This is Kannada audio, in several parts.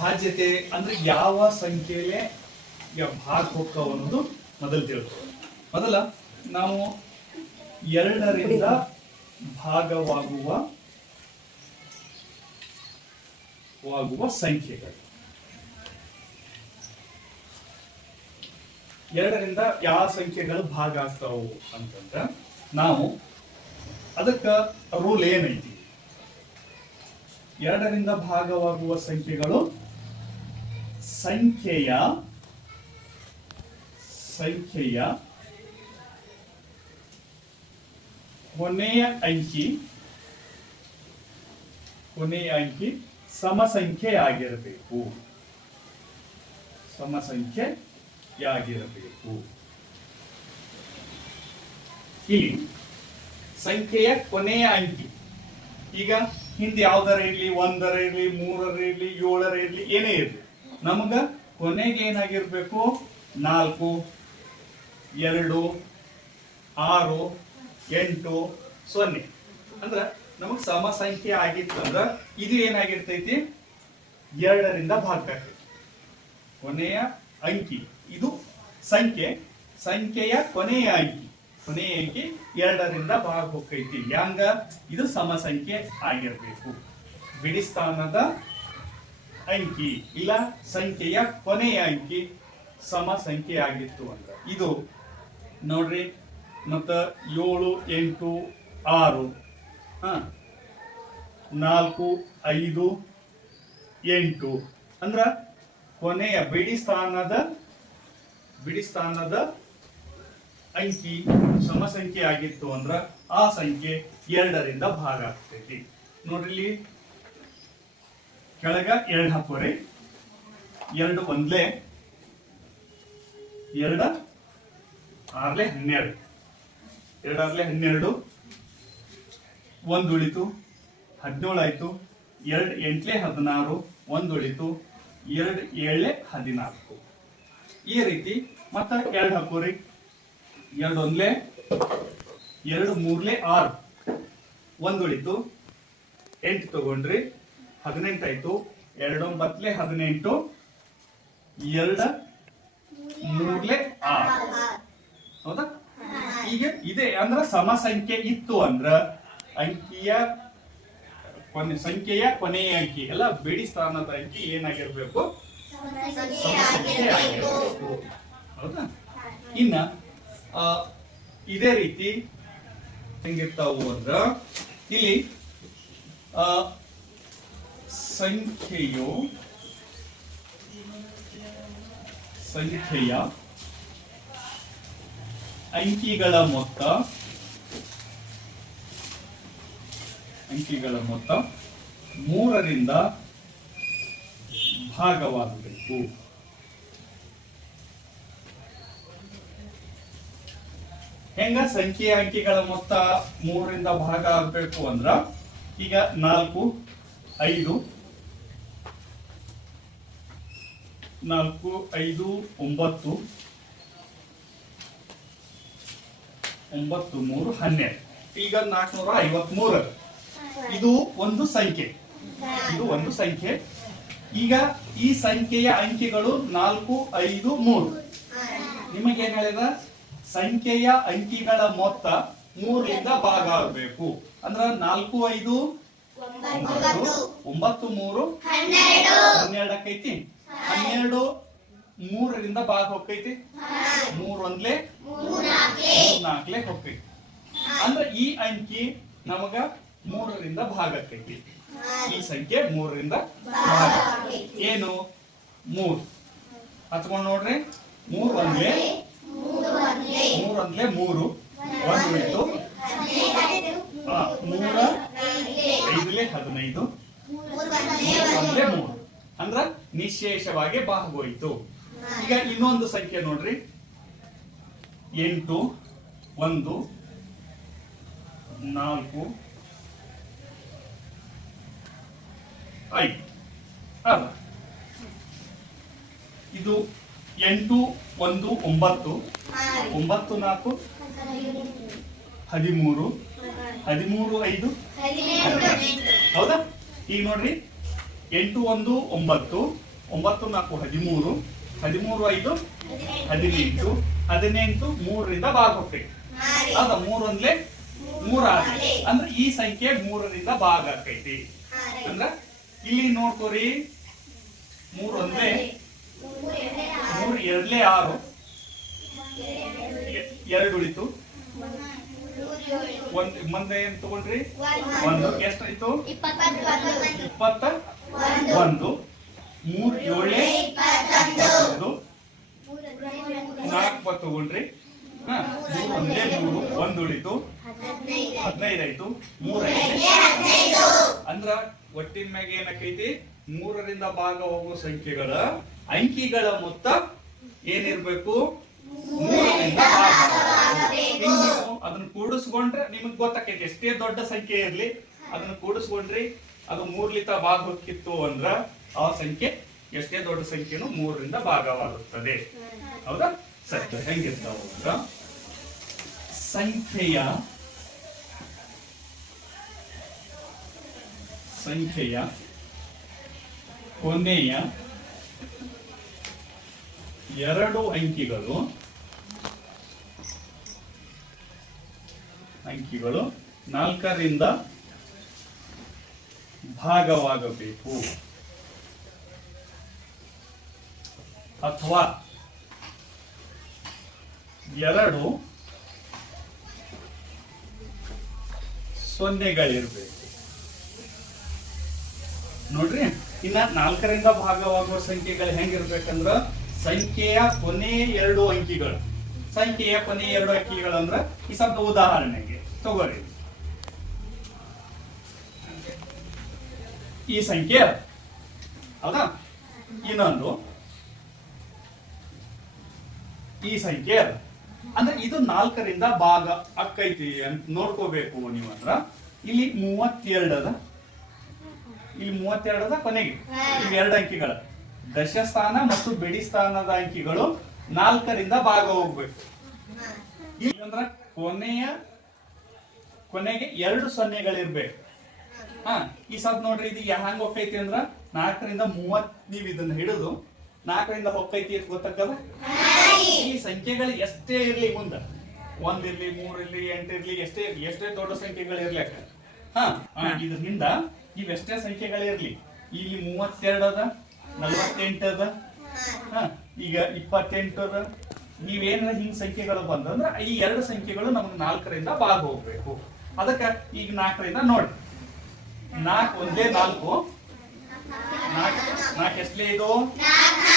ಬಾಧ್ಯತೆ ಅಂದ್ರೆ ಯಾವ ಸಂಖ್ಯೆಯಲ್ಲೇ ಭಾಗ ಹೋಗ್ತಾವ ಅನ್ನೋದು ಮೊದಲು ತಿಳ್ಕೊಳ್ಳೋದು. ಮೊದಲ ನಾವು 2ರಿಂದ ಭಾಗವಾಗುವ ಸಂಖ್ಯೆಗಳು. 2ರಿಂದ ಯಾವ ಸಂಖ್ಯೆಗಳು ಭಾಗ ಆಗ್ತಾವು ಅಂತಂದ್ರೆ ನಾವು ಅದಕ್ಕ ರೂಲ್ ಏನೈತಿ? 2ರಿಂದ ಭಾಗವಾಗುವ ಸಂಖ್ಯೆಗಳು ಸಂಖ್ಯೆಯ ಕೊನೆಯ ಅಂಕಿ ಸಮಸಂಖ್ಯೆಯಾಗಿರಬೇಕು. ಇಲ್ಲಿ ಸಂಖ್ಯೆಯ ಕೊನೆಯ ಅಂಕಿ ಈಗ ಹಿಂದೆ ಯಾವ್ದಾರ ಇರ್ಲಿ, 1 ಇರ್ಲಿ, 3 ಇರ್ಲಿ, 7 ಇರ್ಲಿ, ಏನೇ ಇರ್ಲಿ, ನಮಗ ಕೊನೆಗೆ ಏನಾಗಿರ್ಬೇಕು? 4, 2, 6, 8, 0 ಅಂದ್ರ ನಮಗ್ ಸಮ ಸಂಖ್ಯೆ ಆಗಿತ್ತು ಅಂದ್ರ ಇದು ಏನಾಗಿರ್ತೈತಿ? 2ರಿಂದ ಭಾಗ ಆಗ್ತೈತಿ. ಕೊನೆಯ ಅಂಕಿ ಇದು ಸಂಖ್ಯೆಯ ಕೊನೆಯ ಅಂಕಿ 2ರಿಂದ ಭಾಗ ಹೋಗ್ತೈತಿ. ಹ್ಯಾಂಗ? ಇದು ಸಮ ಸಂಖ್ಯೆ ಆಗಿರ್ಬೇಕು. ಬಿಡಿ ಸ್ಥಾನದ ಅಂಕಿ ಇಲ್ಲ ಸಂಖ್ಯೆಯ ಕೊನೆಯ ಅಂಕಿ ಸಮ ಸಂಖ್ಯೆ ಆಗಿತ್ತು ಅಂದ್ರ ಇದು ನೋಡ್ರಿ. ಮತ್ತ 7, 8, 6, 4, 5, 8 ಅಂದ್ರ ಕೊನೆಯ ಬಿಡಿ ಸ್ಥಾನದ ಅಂಕಿ ಸಮ ಸಂಖ್ಯೆ ಆಗಿತ್ತು ಅಂದ್ರ ಆ ಸಂಖ್ಯೆ 2ರಿಂದ ಭಾಗ ಆಗ್ತೈತಿ. ನೋಡ್ರಿ ಇಲ್ಲಿ ಕೆಳಗ 2 ಹಾಕೋರಿ. 2 1 2 6 12 2 6 12 1 ಉಳಿತು 17 ಆಯ್ತು. 2 8 16 1 ಉಳಿತು 2 7 14 ಈ ರೀತಿ ಮತ್ತ 2 ಹಾಕೋರಿ. 2 1 2 3 6 1 ಉಳಿತು 8 ತಗೊಂಡ್ರಿ 18 ಆಯ್ತು. 2 9 18 2 3 6 ಹೌದಾ? ಈಗ ಇದೆ ಅಂದ್ರ ಸಮ ಸಂಖ್ಯೆ ಇತ್ತು ಅಂದ್ರ ಸಂಖ್ಯೆಯ ಕೊನೆಯ ಅಂಕಿ ಎಲ್ಲ ಬಿಡಿ ಸ್ಥಾನದ ಅಂಕಿ ಏನಾಗಿರ್ಬೇಕು? ಹೌದಾ? ಇನ್ನ ಇದೇ ರೀತಿ ಹೆಂಗಿರ್ತಾವು ಅಂದ್ರ ಇಲ್ಲಿ ಸಂಖ್ಯೆಯ ಅಂಕಿಗಳ ಮೊತ್ತ 3ರಿಂದ ಭಾಗವಾಗಬೇಕು. ಹೆಂಗ ಸಂಖ್ಯೆಯ ಅಂಕಿಗಳ ಮೊತ್ತ 3ರಿಂದ ಭಾಗ ಆಗಬೇಕು ಅಂದ್ರ ಈಗ 4, 5, 9, 3, 12 ಈಗ 453 ಇದು ಒಂದು ಸಂಖ್ಯೆ. ಈಗ ಈ ಸಂಖ್ಯೆಯ ಅಂಕಿಗಳು 4, 5, 3. ನಿಮಗೇನ್ ಹೇಳಿದ? ಸಂಖ್ಯೆಯ ಅಂಕಿಗಳ ಮೊತ್ತ 3ರಿಂದ ಭಾಗ ಆಗಬೇಕು ಅಂದ್ರ 4, 5, 9, 3, 12 ಆಕೈತಿ. 12 3ರಿಂದ ಭಾಗ ಹೋಗ್ತೈತಿ. 3 1 4 ಹೋಗ್ತೈತಿ. ಅಂದ್ರ ಈ ಅಂಕಿ ನಮಗ 3ರಿಂದ ಭಾಗ ಆಕೈತಿ. ಈ ಸಂಖ್ಯೆ 3ರಿಂದ ಭಾಗ ಏನು? 3 ಹಚ್ಕೊಂಡ್ ನೋಡ್ರಿ. 3 1 3 1 1 ಉಳಿತು. 3 5 15 3 ಅಂದ್ರ ನಿಶೇಷವಾಗಿ ಭಾಗೋಯ್ತು. ಈಗ ಇನ್ನೊಂದು ಸಂಖ್ಯೆ ನೋಡ್ರಿ. 8 1 4 5 ಅಲ್ಲ ಇದು 8 1 9 9 4 13 13 5 ಹೌದಾ? ಈಗ ನೋಡ್ರಿ 8 1 9, 9 4 13, 13 5 18, 18 3ರಿಂದ ಭಾಗ ಹೋಗ್ತೈತಿ. ಹೌದಾ? 3 ಒಂದ್ಲೆ 3 ಆಗಿ ಅಂದ್ರೆ ಈ ಸಂಖ್ಯೆ 3ರಿಂದ ಭಾಗ ಆಕೈತಿ. ಅಂದ್ರ ಇಲ್ಲಿ ನೋಡ್ಕೋರಿ, 3 ಒಂದ್ಲೆ 3 ಎರಡ್ಲೆ 6, 2 ಉಳಿತು. ಮುಂದೆ ಏನ್ ತಗೊಂಡ್ರಿ? 1 ಎಷ್ಟಾಯ್ತು? 21. 3 7 21, 4 ತಗೊಂಡ್ರಿ. 3 ಒಂದೇ 3, 1 ಉಳಿತು. 15 ಆಯ್ತು. 3 ಅಂದ್ರ ಒಟ್ಟಿನ ಮ್ಯಾಗ ಏನಾಕೈತಿ? 3ರಿಂದ ಭಾಗ ಹೋಗುವ ಸಂಖ್ಯೆಗಳ ಅಂಕಿಗಳ ಮೊತ್ತ ಏನಿರ್ಬೇಕು? 3ರಿಂದ ಭಾಗ. ನೀವು ಅದನ್ನ ಕೂಡಿಸ್ಕೊಂಡ್ರೆ ನಿಮಗ್ ಗೊತ್ತಾಕೈತಿ. ಎಷ್ಟೇ ದೊಡ್ಡ ಸಂಖ್ಯೆ ಇರ್ಲಿ ಅದನ್ನ ಕೂಡಿಸ್ಕೊಂಡ್ರಿ ಅದು 3ಲಿಂದ ಭಾಗ ಹೋಗಿತ್ತು ಅಂದ್ರ ಆ ಸಂಖ್ಯೆ ಎಷ್ಟೇ ದೊಡ್ಡ ಸಂಖ್ಯೆನು 3ರಿಂದ ಭಾಗವಾಗುತ್ತದೆ. ಹೌದಾ? ಸರಿ, ಹೆಂಗಿರ್ತಾವ ಅಂತ ಸಂಖ್ಯೆಯ ಕೊನೆಯ 2 ಅಂಕಿಗಳು 4ರಿಂದ ಭಾಗವಾಗಬೇಕು ಅಥವಾ 2 ಸೊನ್ನೆಗಳಿರ್ಬೇಕು. ನೋಡ್ರಿ, ಇನ್ನ 4ರಿಂದ ಭಾಗವಾಗುವ ಸಂಖ್ಯೆಗಳು ಹೆಂಗಿರ್ಬೇಕಂದ್ರ ಸಂಖ್ಯೆಯ ಕೊನೆ 2 ಅಂಕಿಗಳು. ಸಂಖ್ಯೆಯ ಕೊನೆ 2 ಅಂಕಿಗಳು ಅಂದ್ರ ಈ ಸ್ವಲ್ಪ ಉದಾಹರಣೆಗೆ ತಗೋರಿ. ಈ ಸಂಖ್ಯೆ ಹೌದಾ? ಇನ್ನೊಂದು ಈ ಸಂಖ್ಯೆ ಅಂದ್ರೆ ಇದು 4ರಿಂದ ಭಾಗ ಅಕ್ಕೈತಿ ಅಂತ ನೋಡ್ಕೋಬೇಕು ನೀವು. ಅಂದ್ರ ಇಲ್ಲಿ 32 ಅದ, ಇಲ್ಲಿ 32 ಅದ. ಕೊನೆಗೆ ಇವ್ 2 ಅಂಕಿಗಳ ದಶಸ್ಥಾನ ಮತ್ತು ಬಿಡಿ ಸ್ಥಾನದ ಅಂಕಿಗಳು 4ರಿಂದ ಭಾಗ ಹೋಗ್ಬೇಕು. ಇಲ್ಲಂದ್ರ ಕೊನೆಗೆ 2 ಸೊನ್ನೆಗಳಿರ್ಬೇಕು. ಈ ಸ್ವಲ್ಪ ನೋಡ್ರಿ, ಇದು ಹ್ಯಾಂಗ ಹೋಗ್ತೈತಿ ಅಂದ್ರ 4ರಿಂದ 30 ನೀವ್ ಇದನ್ನ ಹಿಡಿದು 4ರಿಂದ ಹೋಗ್ತೈತಿ ಅಂತ ಗೊತ್ತಾಗದ. ಈ ಸಂಖ್ಯೆಗಳು ಎಷ್ಟೇ ಇರ್ಲಿ, ಮುಂದ 1 ಇರ್ಲಿ, 3 ಇರ್ಲಿ, 8 ಇರ್ಲಿ, ಎಷ್ಟೇ ದೊಡ್ಡ ಸಂಖ್ಯೆಗಳು ಇರ್ಲಿಕ್ಕ ಇದ್ರಿಂದ ಇವೆಷ್ಟೇ ಸಂಖ್ಯೆಗಳಿರ್ಲಿ, ಇಲ್ಲಿ 32 ಅದ, 48 ಅದ, ಈಗ 28 ಅದ. ನೀವೇನ ಹಿಂಗ್ ಸಂಖ್ಯೆಗಳು ಬಂದಂದ್ರ ಈ 2 ಸಂಖ್ಯೆಗಳು ನಮ್ಗೆ 4ರಿಂದ ಭಾಗ ಹೋಗ್ಬೇಕು. ಅದಕ್ಕ ಈಗ 4ರಿಂದ ನೋಡಿ, 4 ಒಂದೇ 4, 4 ಎಷ್ಟಲೇ ಇದು? 4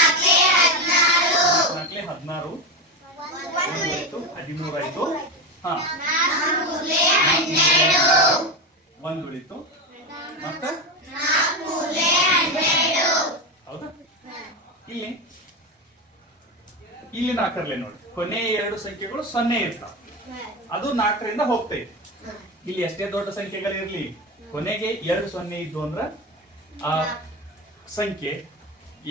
16, 13 ಆಯ್ತು. 1 ಉಳಿತು. ಮತ್ತ ಹೌದಾ? ಇಲ್ಲಿ 4ರಲ್ಲೇ ನೋಡಿ, ಕೊನೆ 2 ಸಂಖ್ಯೆಗಳು 0 ಇರ್ತಾವ. ಅದು 4ರಿಂದ ಹೋಗ್ತೈತಿ. ಇಲ್ಲಿ ಎಷ್ಟೇ ದೊಡ್ಡ ಸಂಖ್ಯೆಗಳಿರ್ಲಿ, ಕೊನೆಗೆ 2 0 ಇದ್ದು ಅಂದ್ರ ಆ ಸಂಖ್ಯೆ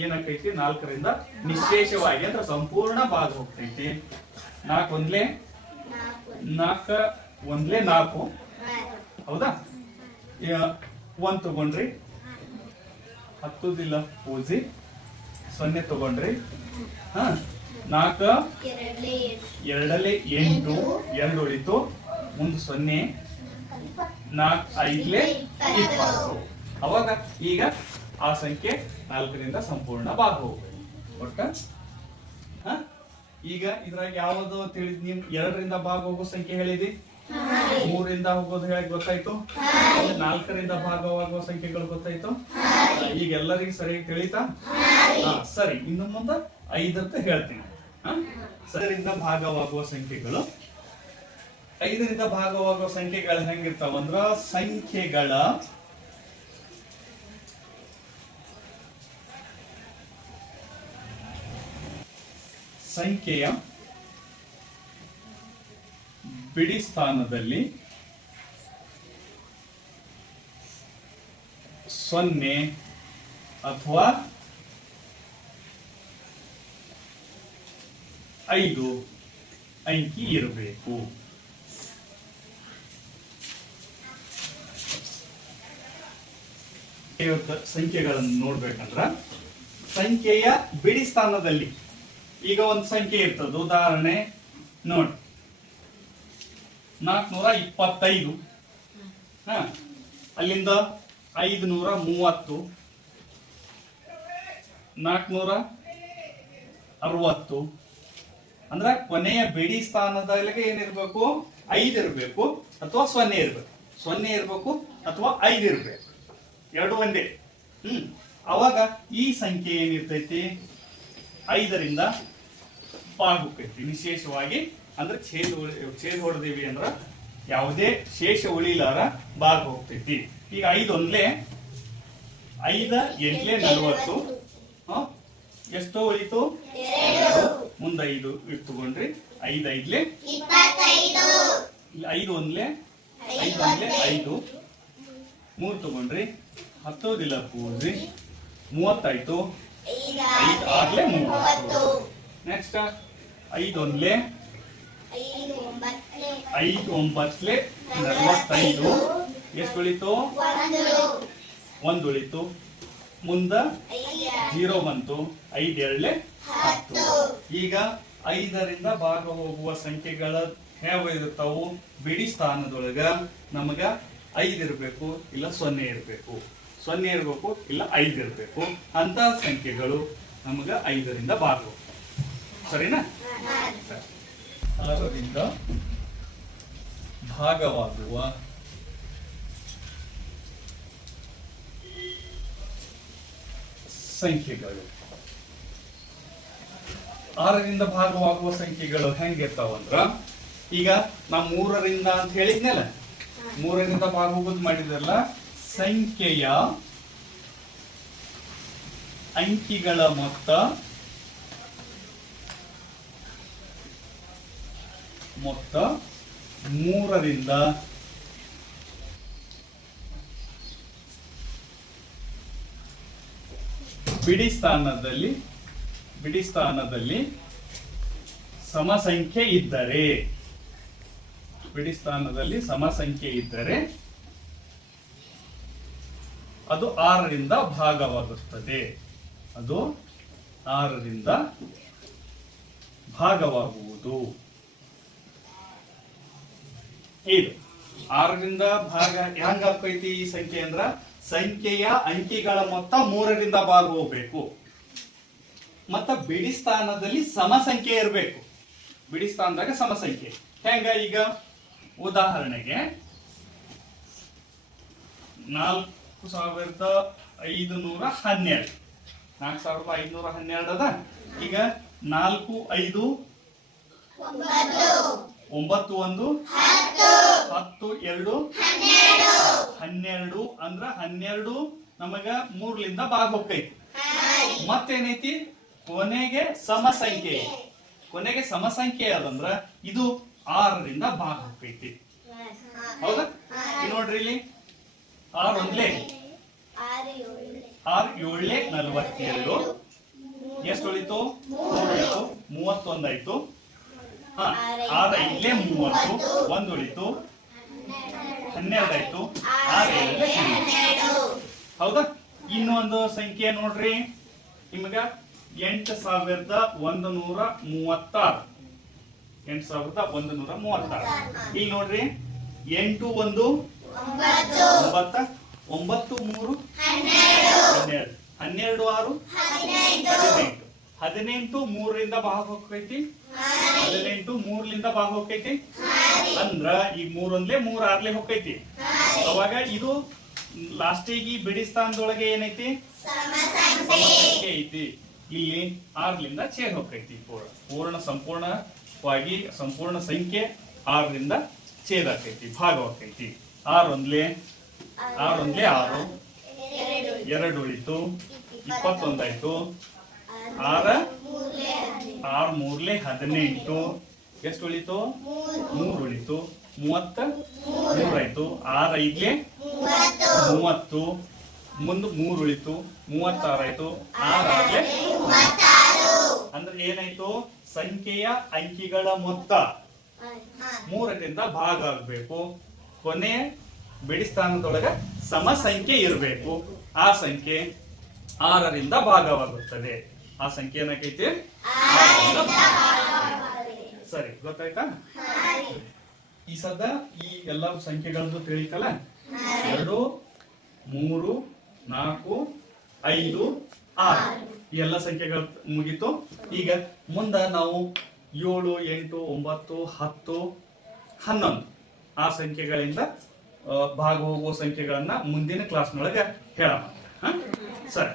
ಏನಾಕೈತಿ? 4ರಿಂದ ನಿಶೇಷವಾಗಿ ಅಂದ್ರೆ ಸಂಪೂರ್ಣ ಭಾಗ ಹೋಗ್ತೈತಿ. 4 ಒಂದ್ಲೆ 4 ಹೌದಾ? 1 ತಗೊಂಡ್ರಿ, 10 ಪೂಜಿ. 0 ತಗೊಂಡ್ರಿ, 4 2 8, 2 ಉಳಿತು. ಮುಂದೆ 0, 4 5 20. ಅವಾಗ ಈಗ ಆ ಸಂಖ್ಯೆ 4ರಿಂದ ಸಂಪೂರ್ಣ ಭಾಗ ಹೋಗ್ಬೇಕು. ಒಟ್ಟ ಈಗ ಇದ್ರಾಗ ಯಾವ್ದು ತಿಳಿದ್? ನೀನ್ 2ರಿಂದ ಭಾಗ ಹೋಗೋ ಸಂಖ್ಯೆ ಹೇಳಿದಿ, 3ರಿಂದ ಹೋಗೋದು ಹೇಳಕ್ ಗೊತ್ತಾಯ್ತು, 4ರಿಂದ ಭಾಗವಾಗುವ ಸಂಖ್ಯೆಗಳು ಗೊತ್ತಾಯ್ತು. ಈಗ ಎಲ್ಲರಿಗೂ ಸರಿಯಾಗಿ ತಿಳಿತಾ? ಸರಿ, ಇನ್ನು ಮುಂದೆ 5 ಅಂತ ಹೇಳ್ತೀನಿ. 5ರಿಂದ ಭಾಗವಾಗುವ ಸಂಖ್ಯೆಗಳು 5ರಿಂದ ಭಾಗವಾಗುವ ಸಂಖ್ಯೆಗಳು ಹೆಂಗಿರ್ತಾವಂದ್ರ ಸಂಖ್ಯೆಯ ಬಿಡಿ ಸ್ಥಾನದಲ್ಲಿ 0 ಅಥವಾ 5 ಅಂಕಿ ಇರಬೇಕು. ಸಂಖ್ಯೆಗಳನ್ನು ನೋಡ್ಬೇಕಂದ್ರ ಸಂಖ್ಯೆಯ ಬಿಡಿ ಸ್ಥಾನದಲ್ಲಿ ಈಗ ಒಂದು ಸಂಖ್ಯೆ ಇರ್ತದೆ. ಉದಾಹರಣೆ ನೋಡಿ, 425. ಅಲ್ಲಿಂದ 530, 460. ಅಂದ್ರೆ ಕೊನೆಯ ಬಿಡಿ ಸ್ಥಾನದಲ್ಲಿ ಏನಿರ್ಬೇಕು? 5 ಇರ್ಬೇಕು ಅಥವಾ 0 ಇರ್ಬೇಕು. 0 ಇರ್ಬೇಕು ಅಥವಾ 5 ಇರ್ಬೇಕು, ಎರಡು ಒಂದೇ. ಅವಾಗ ಈ ಸಂಖ್ಯೆ ಏನಿರ್ತೈತಿ? 5ರಿಂದ ಬಾಗುಕೈತಿ ವಿಶೇಷವಾಗಿ. ಅಂದ್ರೆ ಛೇದ ಹೊಡೆದಿವಿ ಅಂದ್ರ ಯಾವುದೇ ಶೇಷ ಉಳಿಲಾರ ಬಾಗ್ ಹೋಗ್ತೈತಿ. ಈಗ 5 ಒಂದ್ಲೆ 5 8 40. ಎಷ್ಟು ಉಳಿತು? ಮುಂದೆ 5 ಇಟ್ಕೊಂಡ್ರಿ. 5 5 5 ಒಂದ್ಲೆ 5 3 ತಗೊಂಡ್ರಿ. 10 ದಿಲ್ಲ ಕೂಡ್ರಿ 30 ಆಯ್ತು. 5 6 30. ನೆಕ್ಸ್ಟ್ 5 ಒಂದ್ಲೆ 5 9 45. ಎಷ್ಟು ಉಳಿತು? 1 ಉಳಿತು. ಮುಂದ 0 ಬಂತು. 5 2 10. ಈಗ 5ರಿಂದ ಭಾಗ ಹೋಗುವ ಸಂಖ್ಯೆಗಳ ಯಾವ ಇರ್ತಾವು? ಬಿಡಿ ಸ್ಥಾನದೊಳಗ ನಮಗ 5 ಇರಬೇಕು ಇಲ್ಲ 0 ಇರಬೇಕು. 0 ಇರಬೇಕು ಇಲ್ಲ 5 ಇರಬೇಕು. ಅಂತ ಸಂಖ್ಯೆಗಳು ನಮಗ 5ರಿಂದ ಭಾಗ ಹೋಗ್ತವೆ. ಸರಿನಾ? 6ರಿಂದ ಭಾಗವಾಗುವ ಸಂಖ್ಯೆಗಳು. 6ರಿಂದ ಭಾಗವಾಗುವ ಸಂಖ್ಯೆಗಳು ಹೆಂಗಿರ್ತಾವಂದ್ರ, ಈಗ ನಾ 3ರಿಂದ ಅಂತ ಹೇಳಿದ್ನಲ್ಲ, 3ರಿಂದ ಭಾಗ ಹೋಗೋದು ಮಾಡಿದ್ರಲ್ಲ, ಸಂಖ್ಯೆಯ ಅಂಕಿಗಳ ಮೊತ್ತ 3ರಿಂದ ಬಿಡಿ ಸ್ಥಾನದಲ್ಲಿ ಸಮಸಂಖ್ಯೆ ಇದ್ದರೆ, ಅದು 6ರಿಂದ ಭಾಗವಾಗುತ್ತದೆ. ಅದು 6ರಿಂದ ಭಾಗವಾಗುವುದು. ಇದು 6ರಿಂದ ಭಾಗ ಹೆಂಗ ಆಗ್ತೈತಿ ಈ ಸಂಖ್ಯೆ ಅಂದ್ರ, ಸಂಖ್ಯೆಯ ಅಂಕಿಗಳ ಮೊತ್ತ 3ರಿಂದ ಭಾಗ ಹೋಗ್ಬೇಕು. ಮತ್ತ ಬಿಡಿ ಸ್ಥಾನದಲ್ಲಿ ಸಮಸಂಖ್ಯೆ ಇರಬೇಕು. ಬಿಡಿ ಸ್ಥಾನದಾಗ ಸಮಸಂಖ್ಯೆ ಹೆಂಗ? ಈಗ ಉದಾಹರಣೆಗೆ 4512 4512 ಅದ. ಈಗ 4 5 9 1 10 2 12. ಅಂದ್ರ 12 ನಮಗ 3ರಿಂದ ಭಾಗ ಹೋಗ್ತೈತಿ. ಮತ್ತೇನೈತಿ? ಕೊನೆಗೆ ಸಮಸಂಖ್ಯೆ ಅದಂದ್ರ ಇದು 6ರಿಂದ ಭಾಗ ಹೋಗ್ತೈತಿ. ಹೌದಾ? ನೋಡ್ರಿ ಇಲ್ಲಿ 6 ಒಂದ್ಲೆ 6 7 42. ಎಷ್ಟು ಉಳಿತು? 31 ಆಯ್ತು. 6 5 30. 1 ಉಳಿತು. 12 ಆಯ್ತು. 6 7 ಹೌದಾ? ಇನ್ನೊಂದು ಸಂಖ್ಯೆ ನೋಡ್ರಿ, ನಿಮಗ 8136. 8136. ಇಲ್ಲಿ ನೋಡ್ರಿ, 8 1 9 9 3 12 12 6 18. 3ರಿಂದ ಭಾಗ ಹೋಗ್ತೈತಿ. 18 3ರಿಂದ ಭಾಗ ಹೋಗ್ತೈತಿ. ಅಂದ್ರ ಈ 3 ಒಂದ್ಲೆ 3 6 ಹೋಗ್ತೈತಿ. ಅವಾಗ ಇದು ಲಾಸ್ಟಿಗೆ ಬಿಡಿ ಸ್ಥಾನದೊಳಗೆ ಏನೈತಿ? ಸಮಸಂಖ್ಯೆ ಐತಿ. ಇಲ್ಲಿ 6ರಿಂದ ಛೇದ ಹೋಗ್ತೈತಿ. ಸಂಪೂರ್ಣ ಸಂಖ್ಯೆ 6ರಿಂದ ಛೇದ ಆಕೈತಿ, ಭಾಗ ಆಕೈತಿ. 6 ಒಂದ್ಲೆ 6 2 ಉಳಿತು. 21 ಆಯ್ತು. 6 3 18. ಎಷ್ಟು ಉಳಿತು? 3 ಉಳಿತು. 33 ಆಯ್ತು. 6 5 30. ಮುಂದೆ 3 ಉಳಿತು. 36 ಆಯ್ತು. 6 6 ಅಂದ್ರೆ ಏನಾಯ್ತು? ಸಂಖ್ಯೆಯ ಅಂಕಿಗಳ ಮೊತ್ತ 3ರಿಂದ ಭಾಗ ಆಗ್ಬೇಕು. ಕೊನೆ ಬಿಡಿ ಸ್ಥಾನದೊಳಗ ಸಮ ಸಂಖ್ಯೆ ಇರಬೇಕು. ಆ ಸಂಖ್ಯೆ 6ರಿಂದ ಭಾಗವಾಗುತ್ತದೆ. ಆ ಸಂಖ್ಯೆ ಏನಾಗೈತಿ? 6ರಿಂದ ಭಾಗವಾಗುತ್ತದೆ. ಸರಿ, ಗೊತ್ತಾಯ್ತಾ? ಈ ಸದ್ದ ಈ ಎಲ್ಲ ಸಂಖ್ಯೆಗಳದ್ದು ತಿಳಿತಲ್ಲ. 2, 3, 4, 5, 6 ಈ ಎಲ್ಲ ಸಂಖ್ಯೆಗಳು ಮುಗೀತು. ಈಗ ಮುಂದ ನಾವು 7, 8, 9, 10, 11 ಆ ಸಂಖ್ಯೆಗಳಿಂದ ಭಾಗ ಹೋಗುವ ಸಂಖ್ಯೆಗಳನ್ನ ಮುಂದಿನ ಕ್ಲಾಸ್ನೊಳಗೆ ಹೇಳೋಣ. ಸರಿ.